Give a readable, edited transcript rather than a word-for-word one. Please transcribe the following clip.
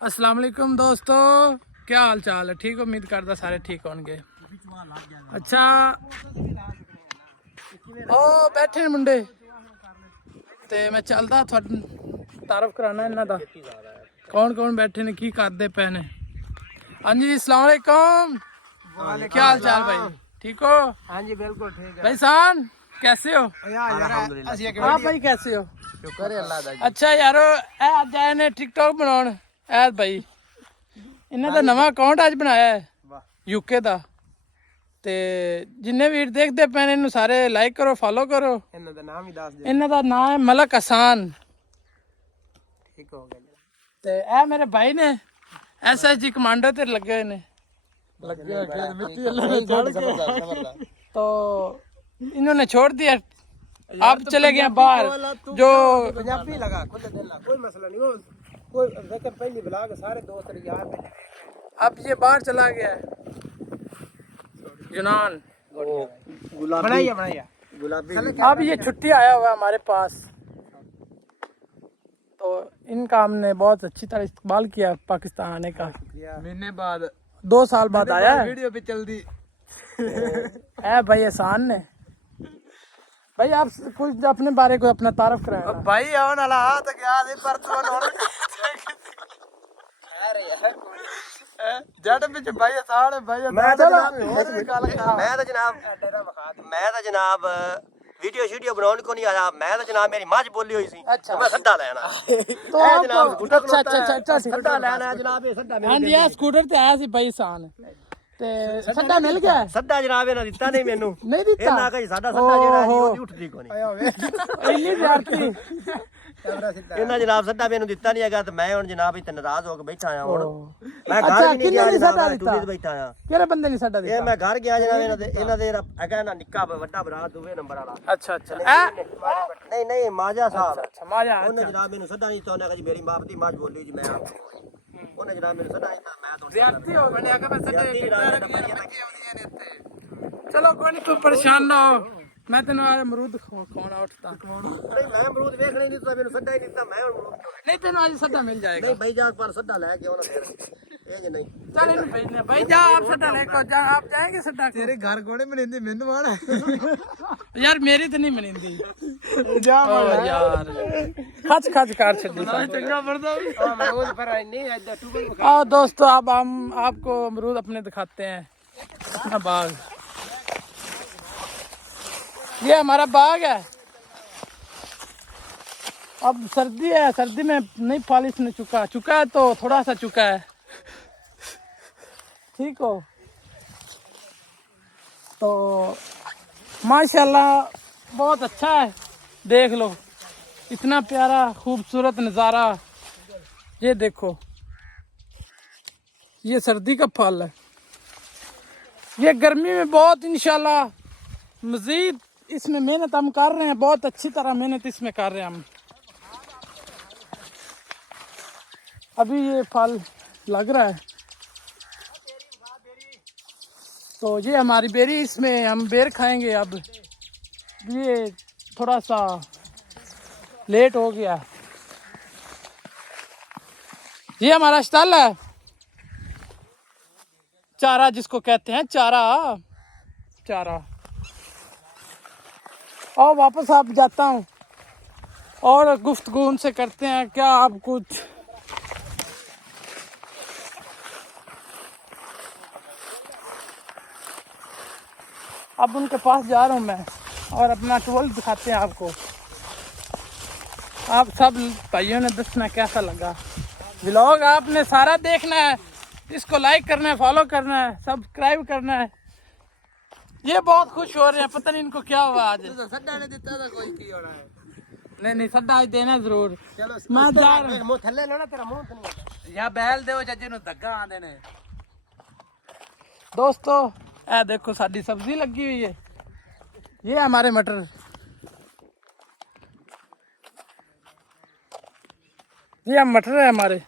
अस्सलाम वालेकुम दोस्तों, क्या हाल चाल है? ठीक, उम्मीद करता सारे ठीक होंगे। अच्छा ओ बैठे ने मुंडे ते मैं चलदा थोड़ा तारफ कराना इन्हां दा कौन कौन बैठे ने की करदे पे ने। हाँ जी अस्सलाम वालेकुम, क्या हाल चाल भाई? ठीक हो? हाँ जी बिल्कुल ठीक है भाई सान कैसे हो? अल्हम्दुलिल्लाह आप भाई कैसे हो? शुक्र है अल्लाह दा जी। अच्छा यारो ए अज आए ने टिकटॉक बनाउण ऐ भाई इन्हां दा नवा अकाउंट अज बनाया है यूके दा ते जिन्ने वीर देखदे पे ने इन्हू सारे लाइक करो फॉलो करो। इन्हां दा नाम ही दस दे। इन्हां दा नाम है मलक हसान ठीक हो गया ते ए मेरे भाई ने एसएसजी कमांडो ते लगे हुए ने तो इन्होंने छोड़ दिया, आप चले गए बाहर। जो पंजाबी लगा खुले दिल ला, कोई मसला नहीं। वो कोई लेकिन पहली ब्लॉग सारे दोस्त यार पहले अब ये बाहर चला गया है यूनान। बनाइए गुलाबी। अब ये छुट्टी आया हुआ है हमारे पास, तो इनका हमने बहुत अच्छी तरह इस्तेमाल किया पाकिस्तान आने का। महीने बाद 2 साल बाद आया है। वीडियो पे चल दी है भाई एहसान ने। भाई आप कुछ अपने बारे को अपना तारफ कराया ना। भाई आने वाला हाथ गया दे पर तू जट ਵਿੱਚ भाई आसान है भाई। मैं तो जनाब वीडियो शीडियो बनाने को नहीं आया। मैं तो जनाब मेरी मझ बोली हुई सी। अच्छा। मैं सड्डा लेना तो आपको अच्छा सड्डा लेना है जनाब। ये सड्डा हाँ जी यार स्कूटर ते आया सी भाई आसान ते सड्डा मिल गया है? सड्डा जनाब ਇਹਨਾਂ ਦਿੱਤਾ ਨਹੀਂ ਮੈਨੂੰ। नहीं दिता ਇਹਨਾਂ ਕਹੀ ਸਾਡਾ ਸੱਡਾ ਜਿਹੜਾ ਜੀ ਉਹਦੀ ਉੱਠਦੀ ਕੋਈ ਨਹੀਂ। इन्नी ज्यादती ਇਹਨਾਂ ਜਨਾਬ ਸੱਡਾ ਮੈਨੂੰ ਦਿੱਤਾ ਨਹੀਂ ਹੈਗਾ ਤੇ ਮੈਂ ਹੁਣ ਜਨਾਬ ਇੱਥੇ ਨਾਰਾਜ਼ ਹੋ ਕੇ ਬੈਠਾ ਆ। ਹੁਣ ਮੈਂ अच्छा, ਘਰ ਵੀ ਨਹੀਂ ਗਿਆ किन्ने ਜਨਾਬ, सड्डा ਮੈਂ दिता? ਟੂਟੀ ਤੇ ਬੈਠਾ ਆ। केरे बंदे ने सड्डा ਇਹ दिता? ਮੈਂ ਘਰ ਗਿਆ ਜਨਾਬ ਇਹਨਾਂ ਦੇ ਹੈਗਾ ਨਾ ਨਿੱਕਾ ਵੱਡਾ ਭਰਾ ਦੂਵੇ ਨੰਬਰ ਵਾਲਾ। अच्छा अच्छा ए ਨਹੀਂ ਨਹੀਂ ਮਾਜਾ ਸਾਹਿਬ अच्छा मजा ਉਹਨੇ अच्छा ਜਨਾਬ ਮੈਨੂੰ ਸੱਡਾ ਨਹੀਂ ਦਿੱਤਾ। ਉਹਨੇ ਕਹਾ ਜੀ ਮੇਰੀ ਮਾਂ ਦੀ ਮੱਝ ਬੋਲੀ ਜੀ ਮੈਂ ਆਪ ਉਹਨੇ ਜਨਾਬ ਮੈਨੂੰ ਸੱਡਾ ਦਿੱਤਾ। ਮੈਂ ਤੋਂ ज्यादती हो मैंने आके मैं सड्डा चलो कोई नहीं तू परेशान ना हो, मैं तेन अमरूद खाना उठता। ਨਹੀਂ ਮੈਂ ਅਮਰੂਦ ਵੇਖ ਨਹੀਂ ਦਿੱਤਾ ਮੈਨੂੰ ਸੱਡਾ ਹੀ ਦਿੱਤਾ। ਮੈਂ ਹੁਣ नहीं तेन आज सड्डा मिल जाएगा। ਨਹੀਂ ਬਾਈ ਜਾ ਪਰ ਸੱਡਾ ਲੈ ਕੇ ਉਹਨਾਂ ਫੇਰ ਇਹ ਜੇ ਨਹੀਂ चल इन भेजने भाई जा आप सड्डा लेकर जा। आप जाएंगे सड्डा को? ਤੇਰੇ ਘਰ ਕੋਣੇ ਮਨਿੰਦੀ ਮੈਨੂੰ ਆਣ यार मेरी तो नहीं मनिंदी जा यार खच खच कर छड़ी ਚੰਗਾ ਪੜਦਾ ਵੀ ਅਮਰੂਦ ਪਰ ਨਹੀਂ ਐਡਾ ਟੂਬਲ आओ दोस्तों अब हम आपको अमरूद अपने दिखाते हैं अपना बाग। ये हमारा बाग है। अब सर्दी है, सर्दी में नहीं पॉलिश नहीं चुका है तो थोड़ा सा चुका है। ठीक हो तो माशाल्लाह बहुत अच्छा है। देख लो इतना प्यारा खूबसूरत नज़ारा। ये देखो ये सर्दी का फल है। ये गर्मी में बहुत इंशाल्लाह मज़ीद इसमें मेहनत हम कर रहे हैं, बहुत अच्छी तरह मेहनत इसमें कर रहे हैं हम। अभी ये फल लग रहा है तो ये हमारी बेरी, इसमें हम बेर खाएंगे। अब ये थोड़ा सा लेट हो गया। ये हमारा स्टॉल है, चारा जिसको कहते हैं चारा। और वापस आप जाता हूँ और गुफ्तगू उनसे करते हैं। क्या आप कुछ अब उनके पास जा रहा हूँ मैं और अपना टोल दिखाते हैं आपको। आप सब भाइयों ने दसना कैसा लगा व्लॉग। आपने सारा देखना है, इसको लाइक करना है, फॉलो करना है, सब्सक्राइब करना है। ये बहुत खुश हो रहे हैं, पता नहीं इनको क्या हुआ आज। ਸੱਡਾ ਨੇ ਦਿੱਤਾ ਤਾਂ ਕੋਈ ਕੀ ਹੋਣਾ ਹੈ। नहीं सड्डा आज देना जरूर। ਚਲੋ मैं जा रहा हूँ। ਮੂੰਹ ਥੱਲੇ ਲੈਣਾ ਤੇਰਾ ਮੂੰਹ ਤੇ ਨਹੀਂ या बैल दो जजे नु धग्गा आंदे ने। दोस्तों ए देखो साडी सब्जी लगी हुई है। ये हमारे मटर, ये मटर है हमारे।